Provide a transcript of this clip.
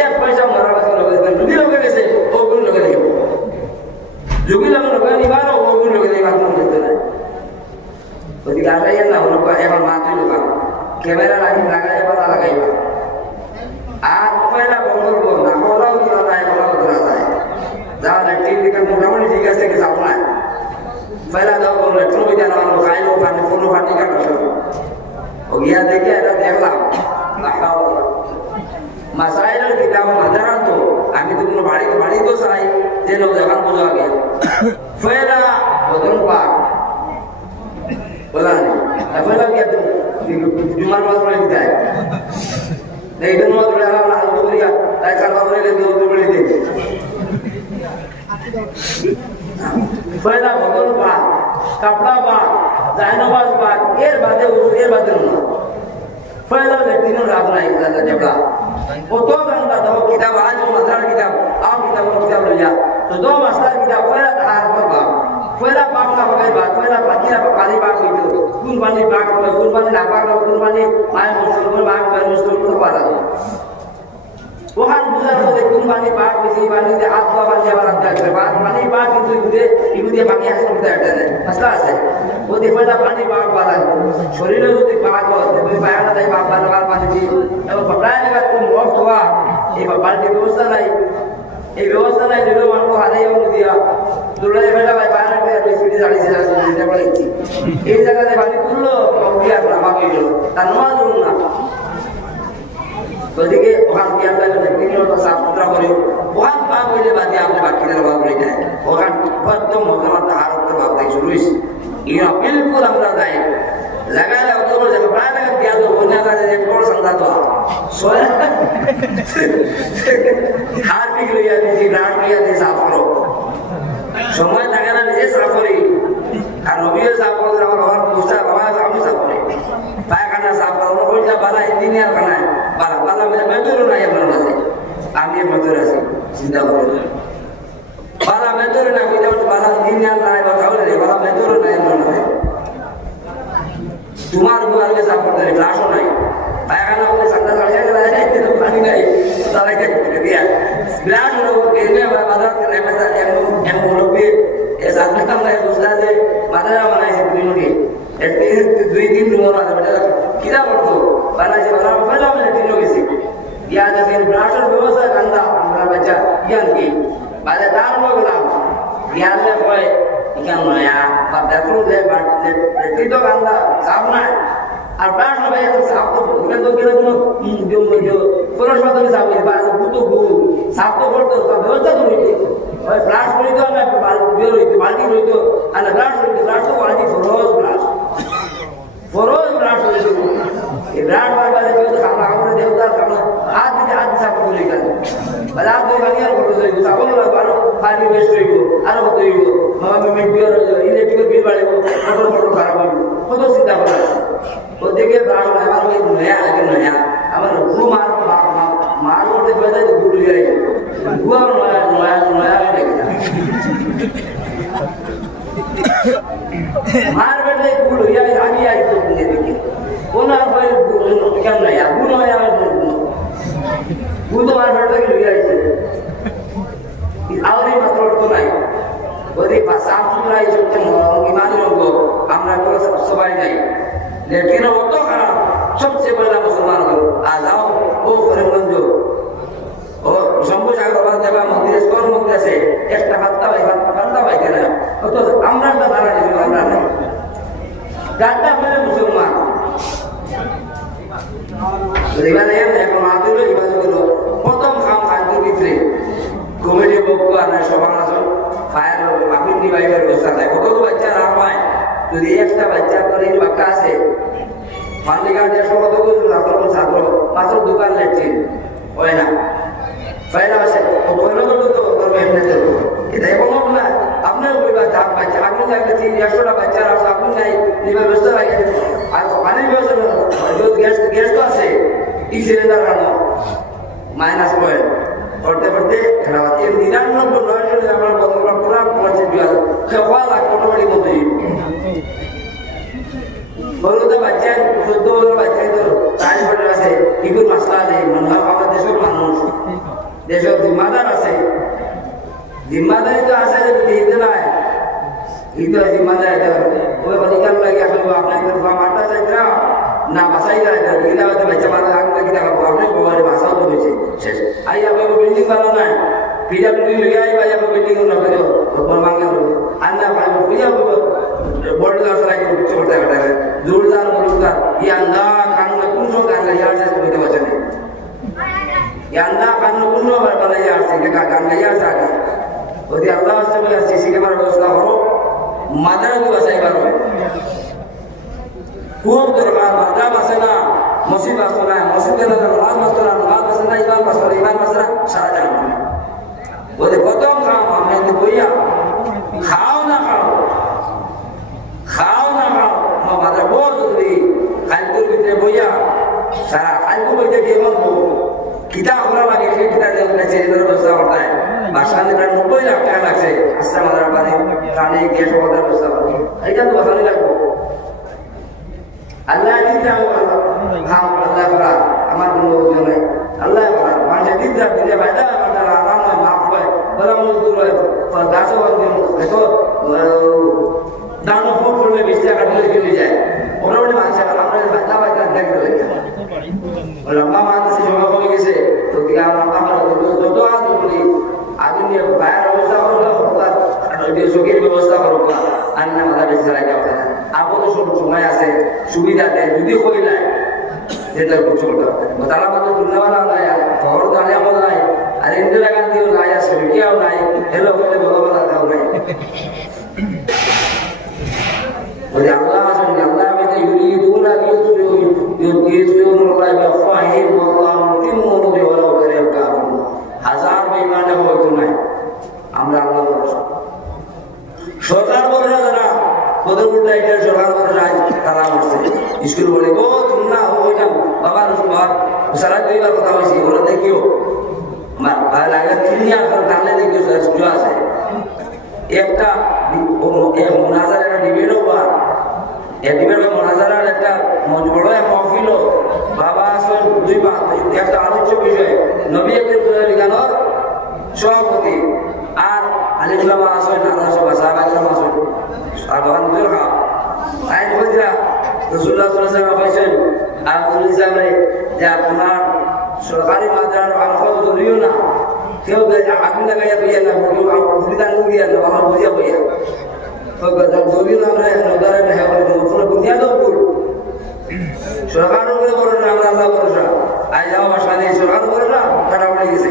এক পয়সা মারা গেছে রুগী লোকে গেছে ওগুলো লোকে দেখব রুগী লোকে নিবার ওগুলো লোকে দেখবার কোনো করতে নাই ওদিকে আসাইয়ের না হলো এখন মাতৃ দোকান ক্যামেরা লাগাই পাতা লাগাইবা আর পয়লা বন্ধ করবো না হলাও তোলা যায় হলাও তোলা যায় যা লেট্রিন দিকে মোটামুটি ঠিক আছে কি যাবো না পয়লা দাও বললো লেট্রিন বিদ্যা না খাইলো পানি কোনো পানি কাটো ও গিয়া দেখে এটা দেখলাম মাসাইলের কিতাব না জানান তো আমি তো কোনো বাড়ি তো চাই যে লোক দেখান বোঝা আগে পয়লা বদন পাক বলা নেই পয়লা গিয়া জুমার মাত্র দিতে হয় এইটা মাত্র লাল করিয়া তাই কারবা করে দৌড় বলে দিয়েছে পয়লা বদন পাক কাপড়া পাক জায়নবাজ পাক এর বাদে না পয়লা লেট্রিনের রাত নাই যেটা কত গান্ডা দাও কিতাব আজ মাথার কিতাব আও কিতাব লইয়া তো দো মাস্টার কিতাব পয়লা আর বাবা পয়লা পাক না হবে বা পয়লা পাকিরা পানি পাক হইতো কোন পানি পাক হবে কোন পানি না পাক হবে কোন পানি মায়ের মুসলমান পাক হয় মুসলমান তো পারা যায় ওখান বুঝার মধ্যে কোন পানি পাক হয়েছে এই পানিতে হাত ধোয়া পানি আবার রাখতে আসবে পানি পাক কিন্তু এগুলো পানি আসতে করতে একটা নেই মাস্টার আছে ওদের পয়লা পানি পাক বাড়া শরীরে যদি পাক হয় তুমি পায়না দেয় পাক বাড়াবার পানি দিয়ে এবং প্রায় জায়গায় কোন মগ ধোয়া এই বালতির ব্যবস্থা নাই এই ব্যবস্থা নাই দুটো মানুষ হারাই দিয়া তুলে ফেলা ভাই পায়না স্পিডে দাঁড়িয়েছে এই জায়গাতে পানি তুললো আমাকে তার নয় ধরুন না ওদিকে ওখান কি আমরা তিনটা সাফ সুতরা করি ওখান পাক হইলে বাদে আপনি বাকিদের ভাব হয়ে যায় ওখান কত মজা হারতের ভাব থেকে শুরু হয়েছে ইয়া বিলকুল আমরা যাই লাগাইলে অত যাবে প্রায় টাকা দিয়া তো বন্যা কাজে এক বড় সন্ধ্যা তো হার পিক লইয়া দিয়েছি গ্রাউন্ড লইয়া দিয়ে সাফ করো সময় থাকে না নিজে সাফ করি আর নবীও সাফ করতে আমার বাবার বুঝতে বাবা আমি সাফ করি পায়খানা সাফ করো ওইটা বালা ইঞ্জিনিয়ার খানায় বালা মেজরও নাই আমার কাছে আমি মেজর আছি চিন্তা করি বালা মেজর না বালা ইঞ্জিনিয়ার নাই বা কাউরে নেই বালা মেজরও নাই আমার কাছে তোমার গুয়ারকে সাফ করতে নেই গ্লাসও নাই পায়খানা হলে সন্ধ্যা কাটিয়ে গেলে পানি নাই তাদেরকে দিয়া গ্লাস হলো এনে বাজার এমন মুরব্বী এস আদমি কামলা বুঝলা যে মাদারা বানাইছে দুই দিন রুমের মাঝে বেটা কিনা করতো বানাইছে বানাবার পয়লা আমি লেট্রিনও গেছি ইয়া দেখেন গ্লাসের ব্যবস্থা কান্দা আমরা বাচ্চা ইয়ান কি বাজে দান গেলাম ইয়ালে হয় ইকান নয়া বা দেখুন যে লেট্রিন তো কান্দা সাফ নাই আর ব্রাশ হবে সাফ তো ওখানে তো গেলে কোনো সময় সাফ হয়েছে বা গুতো সাফ তো করতো ব্যবস্থা তো হইতে ব্রাশ করিত বের হইতো বালতি হইতো আর ব্রাশ হইতো ব্রাশ তো বালতি ফরজ ব্রাশ হইতো এই ব্রাশ বারবার আমরা আমাদের দেবতার সামনে হাত সাফ করে গেল বাজার দুই বানিয়ার ফটো হইতো সাবন বারো পানি বেস্ট হইব আরো কত হইব ইলেকট্রিক বিল বাড়িব মোটর খারাপ হইব কত চিন্তা করা ওদিকে ব্রাশ আমার ওই নয়া আগে নয়া আমার গু মার করতে পেয়ে যায় গুড় হয়ে যায় গুয়া নয়া লেগে যায় মার বেটে গুড় হয়ে যায় আমি আসতো দেখি ওনার কেন নয়া গু নয়া গু তো মার বেটে হয়ে যাচ্ছে আলাদা মাত্র তো নাই ওদের সাফ সুতরা এই সবচেয়ে ইমান যোগ্য আমরা সবাই যাই লেট্রিন অত খারাপ সবচেয়ে পয়লা মুসলমান হল আজাও ও ফরিমগঞ্জ ও শম্ভু সাগর দেবা মন্দিরে স্কর মন্দির আছে একটা বার্তা পাই কেন অত আমরা তো ধারা নিছিল আমরা নাই গাড্ডা ফেলে মুসলমান এখন আদুল প্রথম খাদ্যের ভিতরে কমিটি পক্ষ আর সবার আসল ফায়ার আপিল নিবাইবার ব্যবস্থা থাকে কত বাচ্চা না হয় যদি একটা বাচ্চা করে বাক্কা আছে মালিকার 150 ছাত্র মাত্র দোকান লেট্রিন হয় না ফায়দা আছে এটা এমন না আপনার বাচ্চা আপনি লাগলে 100টা বাচ্চার আসলে আপনি নাই নিবার ব্যবস্থা লাগে আর পানির ব্যবস্থা গ্যাস তো আছে ই সিলিন্ডার কারণ মাইনাস পয়েন্ট করতে করতে 99 আমার বদলটা পুরা পৌঁছে দিয়ে খেওয়া লাখ মোটামুটি মধ্যে বলো তো বাচ্চা 14 বাচ্চা তো 40 বছর আছে এগুলো মাসলা নেই মনে হয় আমাদের দেশের মানুষ যেসব জিম্মাদার আছে জিম্মাদারি তো আছে যে নাই কিন্তু জিম্মাদার ওই বলিকার লাগে আসলে আপনাদের মাঠটা চাইতে না বাসাই গিলা হয়তো বেঁচে মারা লাগলে কি টাকা আপনি গোবারে বাসাও তো হয়েছে শেষ আই আপনাকে বিল্ডিং বানানো নাই পিডাব্লিউ লইয়া আইবা যাবো বিল্ডিং না করে ভাঙা আর না ভাই বুঝা বড় গাছ লাগে ছোটা কাটা জোরদার মুলুকদার ইয়ান্দা কানুন কোন সব গান গাইয়া আছে বুঝতে পারছেন ইয়ান্দা কানুন কোন বার বানাইয়া আছে গান গাইয়া আছে আগে যদি আল্লাহ আসতে বলে সিসি ক্যামেরার ব্যবস্থা করো মাদারকে বাঁচাইবার হয় খুব দরকার মাদা বাঁচে না মসজিদ বাঁচতো না মসজিদের নামাজ বাঁচতো না নামাজ বাঁচে না ইমান বাঁচতো না ইমান বাঁচে না সারা জানো বলে প্রথম খাও আপনি যদি বইয়া খাও না খাও খাও না খাও আমার মাদা বহুত জরুরি খাইপুর ভিতরে বইয়া সারা খাইপুর বইতে গিয়ে বলবো কিতাব খোলা লাগে সেই কিতাব ব্যবস্থা করতে হয় বাসানে প্রায় 90 লাখ টাকা লাগছে আস্তা মাদার বাড়ি কানে গ্যাস ওয়াটার ব্যবস্থা করতে এটা তো বাসানে লাগবে আল্লাহ দিতে খাম আল্লাহ করা আমার কোনো অভিযোগ নেই আল্লাহ করা মানুষের দিতে দিতে বাইদা মাতারা আরাম হয় মাফ হয় বলা মজদুর হয় দাসও হয়তো দানো ফোক করলে 20 টাকা দিলে চলে যায় ওরা বলে মানুষের আপনার বাইদা বাইদা দেখতে লম্বা মানুষ জমা হয়ে গেছে তো কি লম্বা যত আজ বলি আগে নিয়ে বাইরের ব্যবস্থা করো চোখের ব্যবস্থা করো আর না মাথা বেশি চালাই যাওয়া যায় আপদ সব সময় আছে সুবিধা দেয় যদি কইলায় যেটা করতে করতে তারা মাত্র তুলনাওয়ালা নাই ঘর দাঁড়িয়ে আমাদের নাই আর ইন্দিরা গান্ধীও নাই আর সরিয়াও নাই এলো করলে ভগবান দাও নাই আল্লাহ আছেন আল্লাহ আমাদের ইউরিদুন আর ইউরিদুন আল্লাহ বিআফওয়াহিহিম ওয়াল্লাহু মুতিম্মু নূরিহি ওয়ালাউ কারিহাল কাফিরুন হাজার বেঈমানে হয়তো নাই আমরা আল্লাহ ভরসা সরকার বলে যারা বদরপুর লাইটের সরকার বলে তারা করছে স্কুল বলে ও তুমি না ওই না বাবার সারা 2 বার কথা হয়েছে ওরা দেখিও আমার লাগে 3 ইয়ার টানলে দেখিও স্কুল আছে একটা মোনাজার একটা ডিবেটও বা এই ডিবেট মোনাজারের একটা বড় মহফিল বাবা আসলে 2 বার একটা আলোচ্য বিষয় নবী গানোর সভাপতি আর আলিমুল্লাহ আসেন আল্লাহ সভা সাহাবাগণ আসেন আর বাগান দুজন খাও আইন বলছিলা রাসূলুল্লাহ সাল্লাল্লাহু আলাইহি ওয়াসাল্লাম বলেছেন আব্দুল ইসলামে যে আপনার সরকারি মাদ্রাসার আলফা জরুরিও না কেউ আগুন লাগাইয়া বইয়া না ভুলিদান গিয়া না আমার বুঝিয়া বইয়া তো জরুরি না আমরা নদারে না হয় পুরো বুঝিয়া দাও সরকারের উপরে বড় না আমরা আল্লাহ ভরসা আজ যাওয়া বাসা নেই সরকার বলে না কাটা পড়ে গেছে